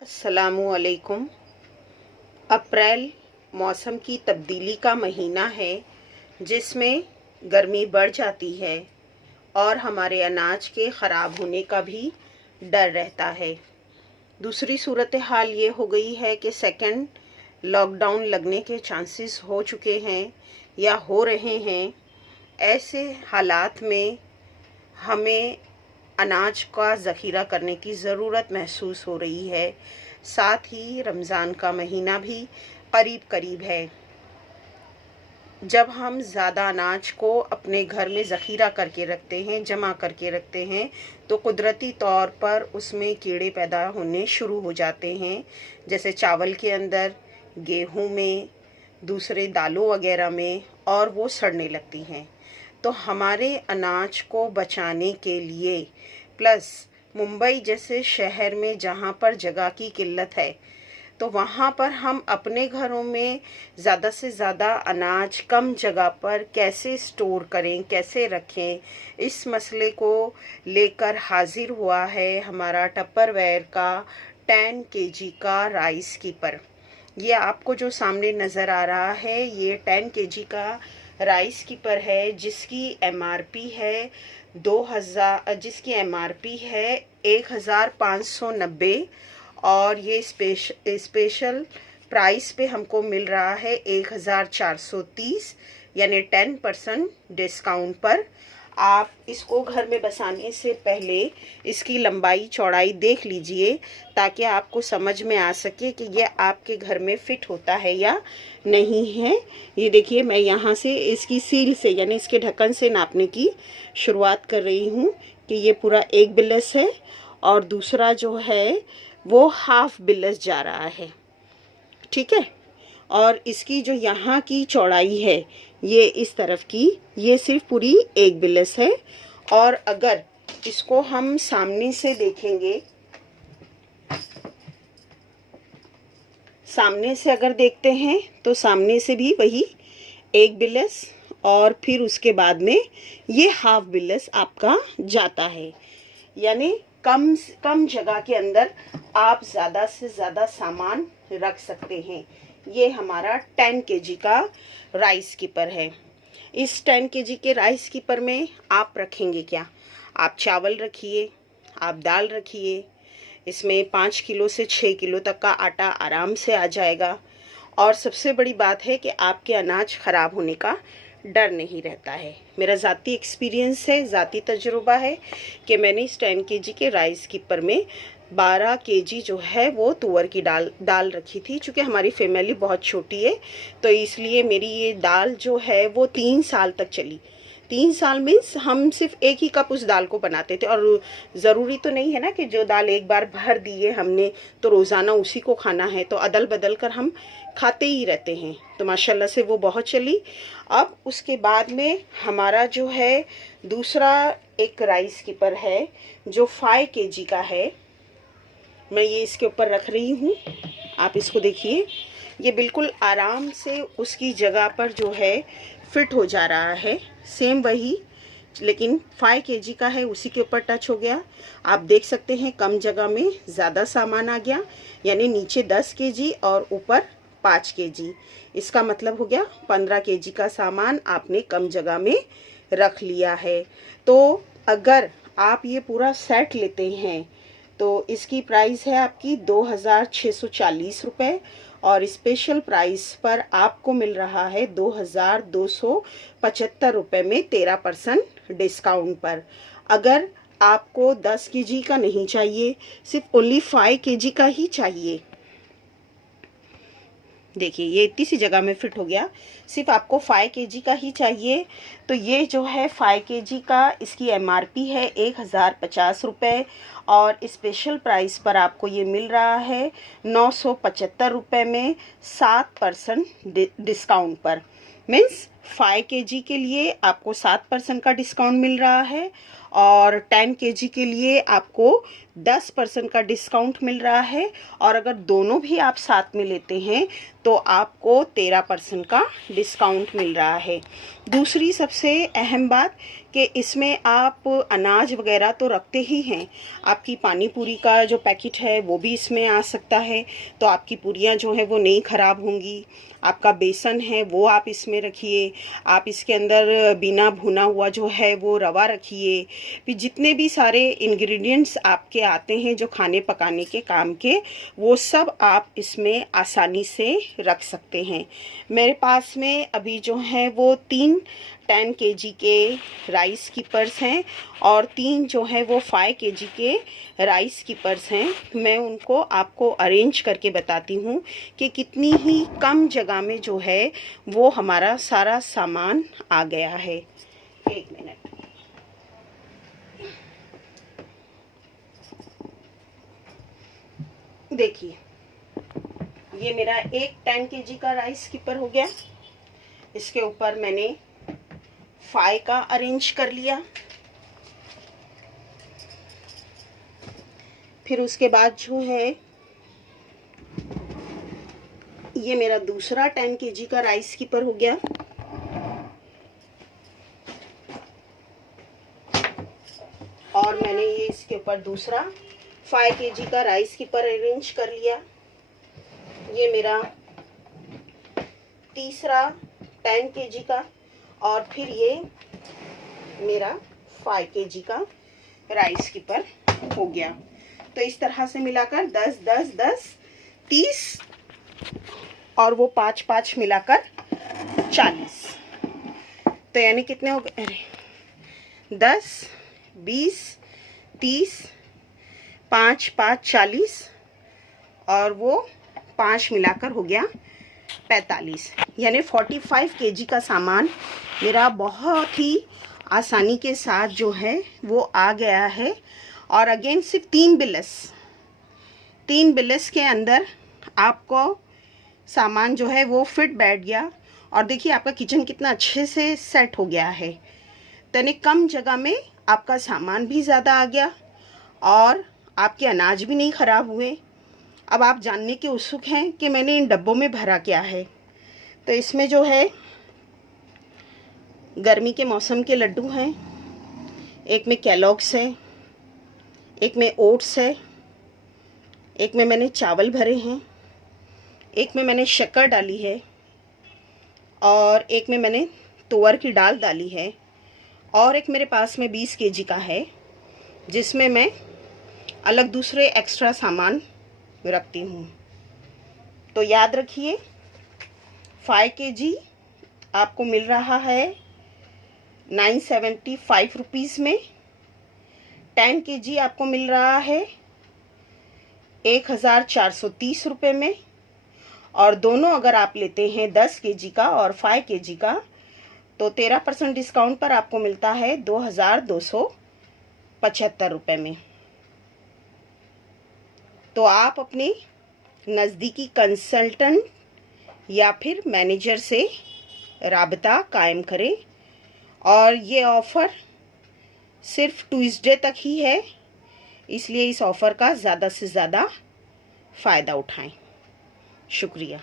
अस्सलामुअलैकुम। अप्रैल मौसम की तब्दीली का महीना है जिसमें गर्मी बढ़ जाती है और हमारे अनाज के ख़राब होने का भी डर रहता है। दूसरी सूरत हाल ये हो गई है कि सेकंड लॉकडाउन लगने के चांसेस हो चुके हैं या हो रहे हैं। ऐसे हालात में हमें अनाज का ज़ख़ीरा करने की ज़रूरत महसूस हो रही है। साथ ही रमज़ान का महीना भी करीब करीब है। जब हम ज़्यादा अनाज को अपने घर में ज़ख़ीरा करके रखते हैं, जमा करके रखते हैं, तो कुदरती तौर पर उसमें कीड़े पैदा होने शुरू हो जाते हैं, जैसे चावल के अंदर, गेहूं में, दूसरे दालों वगैरह में, और वो सड़ने लगती हैं। तो हमारे अनाज को बचाने के लिए, प्लस मुंबई जैसे शहर में जहाँ पर जगह की किल्लत है, तो वहाँ पर हम अपने घरों में ज़्यादा से ज़्यादा अनाज कम जगह पर कैसे स्टोर करें, कैसे रखें, इस मसले को लेकर हाजिर हुआ है हमारा टप्परवेयर का 10 केजी का राइस कीपर। ये आपको जो सामने नज़र आ रहा है, ये 10 केजी का राइस कीपर है जिसकी एमआरपी है 1590 और ये स्पेशल प्राइस पे हमको मिल रहा है 1430, यानी 10% डिस्काउंट पर। आप इसको घर में बसाने से पहले इसकी लंबाई चौड़ाई देख लीजिए ताकि आपको समझ में आ सके कि ये आपके घर में फिट होता है या नहीं है। ये देखिए, मैं यहाँ से इसकी सील से यानी इसके ढक्कन से नापने की शुरुआत कर रही हूँ कि ये पूरा 1 बिलस है और दूसरा जो है वो हाफ बिलस जा रहा है। ठीक है, और इसकी जो यहाँ की चौड़ाई है ये इस तरफ की, ये सिर्फ पूरी 1 बिलस है। और अगर इसको हम सामने से देखेंगे, सामने से अगर देखते हैं तो सामने से भी वही 1 बिलस और फिर उसके बाद में ये हाफ बिलस आपका जाता है। यानी कम जगह के अंदर आप ज़्यादा से ज़्यादा सामान रख सकते हैं। ये हमारा 10 केजी का राइस कीपर है। इस 10 केजी के राइस कीपर में आप रखेंगे क्या? आप चावल रखिए, आप दाल रखिए। इसमें 5 किलो से 6 किलो तक का आटा आराम से आ जाएगा। और सबसे बड़ी बात है कि आपके अनाज ख़राब होने का डर नहीं रहता है। मेरा ज़ाती एक्सपीरियंस है, ज़ाती तजुर्बा है कि मैंने इस 10 केजी के राइस कीपर में 12 केजी जो है वो तुअर की दाल रखी थी। चूँकि हमारी फैमिली बहुत छोटी है तो इसलिए मेरी ये दाल जो है वो 3 साल तक चली। 3 साल मीन्स हम सिर्फ एक ही कप उस दाल को बनाते थे। और ज़रूरी तो नहीं है ना कि जो दाल एक बार भर दी है हमने तो रोज़ाना उसी को खाना है, तो अदल बदल कर हम खाते ही रहते हैं। तो माशाल्लाह से वो बहुत चली। अब उसके बाद में हमारा जो है दूसरा एक राइस कीपर है जो 5 केजी का है। मैं ये इसके ऊपर रख रही हूँ, आप इसको देखिए, ये बिल्कुल आराम से उसकी जगह पर जो है फिट हो जा रहा है। सेम वही, लेकिन 5 केजी का है, उसी के ऊपर टच हो गया। आप देख सकते हैं कम जगह में ज़्यादा सामान आ गया, यानी नीचे 10 केजी और ऊपर 5 केजी। इसका मतलब हो गया 15 केजी का सामान आपने कम जगह में रख लिया है। तो अगर आप ये पूरा सेट लेते हैं तो इसकी प्राइस है आपकी 2640 रुपये और स्पेशल प्राइस पर आपको मिल रहा है 2275 रुपये में 13% डिस्काउंट पर। अगर आपको 10 केजी का नहीं चाहिए, सिर्फ ओनली 5 केजी का ही चाहिए, देखिए ये इतनी सी जगह में फिट हो गया, सिर्फ आपको 5 केजी का ही चाहिए, तो ये जो है 5 केजी का, इसकी एमआरपी है 1050 रुपये और स्पेशल प्राइस पर आपको ये मिल रहा है 975 रुपये में 7% डिस्काउंट पर। मीन्स 5 केजी के लिए आपको 7% का डिस्काउंट मिल रहा है और 10 केजी के लिए आपको 10% का डिस्काउंट मिल रहा है, और अगर दोनों भी आप साथ में लेते हैं तो आपको 13% का डिस्काउंट मिल रहा है। दूसरी सबसे अहम बात कि इसमें आप अनाज वगैरह तो रखते ही हैं, आपकी पानी पूरी का जो पैकेट है वो भी इसमें आ सकता है, तो आपकी पूरियाँ जो हैं वो नहीं ख़राब होंगी। आपका बेसन है वो आप इसमें रखिए, आप इसके अंदर बिना भुना हुआ जो है वो रवा रखिए, फिर जितने भी सारे इंग्रेडिएंट्स आपके आते हैं जो खाने पकाने के काम के, वो सब आप इसमें आसानी से रख सकते हैं। मेरे पास में अभी जो है वो 10 kg के राइस कीपर्स हैं और 3 जो है वो 5 kg के राइस कीपर्स हैं। मैं उनको आपको अरेंज करके बताती हूँ कि कितनी ही कम जगह में जो है वो हमारा सारा सामान आ गया है। एक मिनट, देखिए ये मेरा एक 10 kg का राइस कीपर हो गया। इसके ऊपर मैंने 5 का अरेंज कर लिया। फिर उसके बाद जो है ये मेरा दूसरा 10 kg का राइस कीपर हो गया। और मैंने ये इसके ऊपर दूसरा 5 kg का राइस कीपर अरेंज कर लिया। ये मेरा तीसरा 10 kg का, और फिर ये मेरा 5 kg का राइस कीपर हो गया। तो इस तरह से मिलाकर 10 10 10 30 और वो 5 5 मिलाकर 40। तो यानी कितने हो गए? 10 20 30 5 5 40 और वो 5 मिलाकर हो गया 45। यानी 45 kg का सामान मेरा बहुत ही आसानी के साथ जो है वो आ गया है। और अगेन सिर्फ 3 बिलस के अंदर आपको सामान जो है वो फिट बैठ गया। और देखिए आपका किचन कितना अच्छे से सेट हो गया है। तो यानी कम जगह में आपका सामान भी ज़्यादा आ गया और आपके अनाज भी नहीं ख़राब हुए। अब आप जानने के उत्सुक हैं कि मैंने इन डब्बों में भरा क्या है। तो इसमें जो है गर्मी के मौसम के लड्डू हैं, एक में कैलॉग्स है, एक में ओट्स है, एक में मैंने चावल भरे हैं, एक में मैंने शक्कर डाली है, और एक में मैंने तुअर की दाल डाली है, और एक मेरे पास में 20 kg का है जिसमें मैं अलग दूसरे एक्स्ट्रा सामान रखती हूँ। तो याद रखिए 5 kg आपको मिल रहा है 975 रुपीज़ में, 10 kg आपको मिल रहा है 1430 रुपये में, और दोनों अगर आप लेते हैं 10 kg का और 5 kg का तो 13% डिस्काउंट पर आपको मिलता है 2275 रुपये में। तो आप अपने नज़दीकी कंसल्टेंट या फिर मैनेजर से राबता कायम करें, और ये ऑफ़र सिर्फ ट्यूसडे तक ही है, इसलिए इस ऑफ़र का ज़्यादा से ज़्यादा फ़ायदा उठाएं। शुक्रिया।